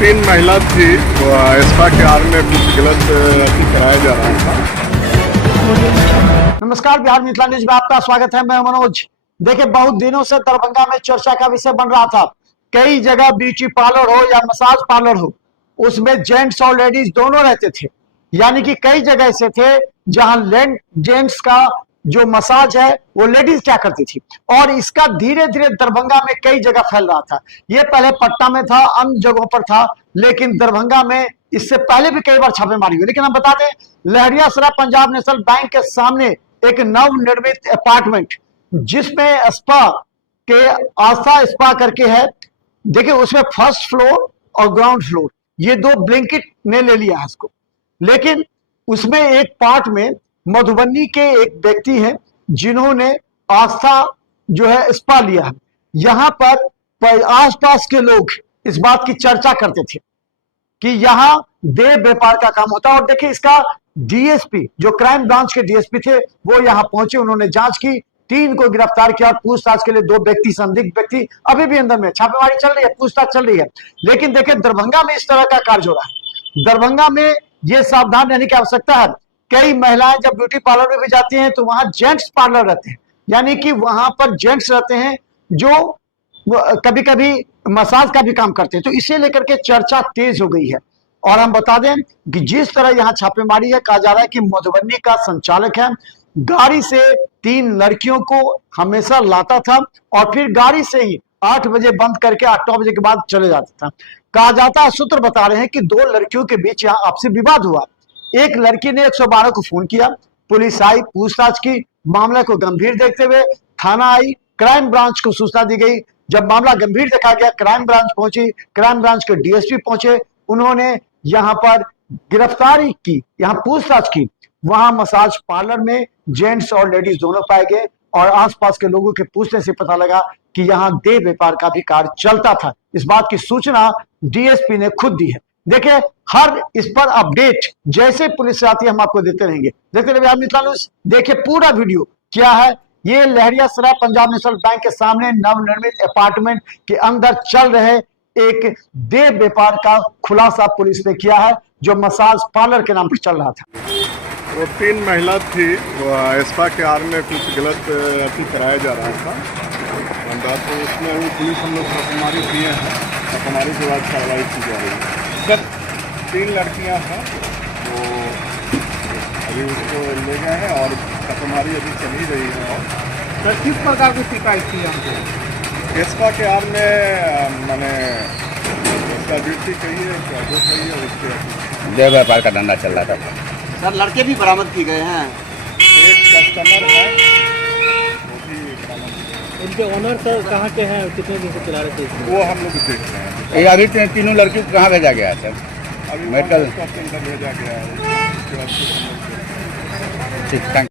तीन महिला थी, वो स्पा के आड़ में कुछ गलत कराया जा रहा था। नमस्कार, बिहार मिथिला न्यूज में आपका स्वागत है। मैं मनोज। देखिए, बहुत दिनों से दरभंगा में चर्चा का विषय बन रहा था। कई जगह ब्यूटी पार्लर हो या मसाज पार्लर हो, उसमें जेंट्स और लेडीज दोनों रहते थे। यानी कि कई जगह ऐसे थे जहां जेंट्स का जो मसाज है वो लेडीज क्या करती थी, और इसका धीरे धीरे दरभंगा में कई जगह फैल रहा था। ये पहले पटना में था, अन्य जगहों पर था, लेकिन दरभंगा में इससे पहले भी कई बार छापेमारी हुई। लेकिन हम बता दें, लहरियासराय पंजाब नेशनल बैंक के सामने एक नवनिर्मित अपार्टमेंट जिसमें स्पा के आस्था स्पा करके है। देखिए, उसमें फर्स्ट फ्लोर और ग्राउंड फ्लोर, ये दो ब्लिंकिट ने ले लिया है इसको। लेकिन उसमें एक पार्ट में मधुबनी के एक व्यक्ति हैं जिन्होंने आस्था जो है स्पा लिया है। यहां पर आसपास के लोग इस बात की चर्चा करते थे कि यहां देह व्यापार का काम होता है। और देखिए, इसका डीएसपी जो क्राइम ब्रांच के डीएसपी थे वो यहां पहुंचे, उन्होंने जांच की, 3 को गिरफ्तार किया और पूछताछ के लिए 2 व्यक्ति, संदिग्ध व्यक्ति अभी भी अंदर में, छापेमारी चल रही है, पूछताछ चल रही है। लेकिन देखिए, दरभंगा में इस तरह का कार्य हो रहा है। दरभंगा में यह सावधान रहने की आवश्यकता है। कई महिलाएं जब ब्यूटी पार्लर में भी जाती हैं तो वहां जेंट्स पार्लर रहते हैं, यानी कि वहां पर जेंट्स रहते हैं जो कभी कभी मसाज का भी काम करते हैं। तो इसे लेकर के चर्चा तेज हो गई है। और हम बता दें कि जिस तरह यहां छापेमारी है, कहा जा रहा है कि मधुबनी का संचालक है, गाड़ी से 3 लड़कियों को हमेशा लाता था और फिर गाड़ी से ही 8 बजे बंद करके 8-9 बजे के बाद चले जाता था। कहा जाता है, सूत्र बता रहे हैं कि 2 लड़कियों के बीच यहां आपसी विवाद हुआ। एक लड़की ने 112 को फोन किया, पुलिस आई, पूछताछ की, मामले को गंभीर देखते हुए थाना आई, क्राइम ब्रांच को सूचना दी गई। जब मामला गंभीर देखा गया, क्राइम ब्रांच पहुंची, क्राइम ब्रांच के डीएसपी पहुंचे, उन्होंने यहां पर गिरफ्तारी की, यहां पूछताछ की। वहां मसाज पार्लर में जेंट्स और लेडीज दोनों पाए गए और आसपास के लोगों के पूछने से पता लगा कि यहां देह व्यापार का भी कार्य चलता था। इस बात की सूचना डीएसपी ने खुद दी है। देखिए, हर इस पर अपडेट जैसे पुलिस से आती है हम आपको देते रहेंगे। देखते रहिए बिहार मिथिला न्यूज। देखिए पूरा वीडियो क्या है। ये लहरियासराय पंजाब नेशनल बैंक के सामने नवनिर्मित अपार्टमेंट के अंदर चल रहे एक देह व्यापार का खुलासा पुलिस ने किया है, जो मसाज पार्लर के नाम पर चल रहा था। वो 3 महिला थी, वो स्पा के आड़ में कुछ गलत कराया जा रहा था धंधा, तो उसमें वो पुलिस हम लोग छापेमारी किए हैं। छापेमारी के बाद कार्रवाई की जा रही है। सर, 3 लड़कियां हैं, वो अभी उसको ले गए हैं और छापेमारी अभी चल ही रही है। और सर, किस प्रकार की शिकायत थी हमको? स्पा के आड़ में मैंने उसका ड्यूटी कहिए, जो कहिए, उसके देह व्यापार का धंधा चल रहा था। सर, लड़के भी बरामद किए गए हैं। एक कस्टमर है, वो भी बरामद किया। इनके ओनर सर कहाँ के हैं, कितने दिन से चला रहे थे इसको? वो हम लोग देख रहे हैं। ये अभी 3 लड़कियों को कहाँ भेजा गया है सर? अभी मेडिकल सेंटर भेजा गया है। ठीक, थैंक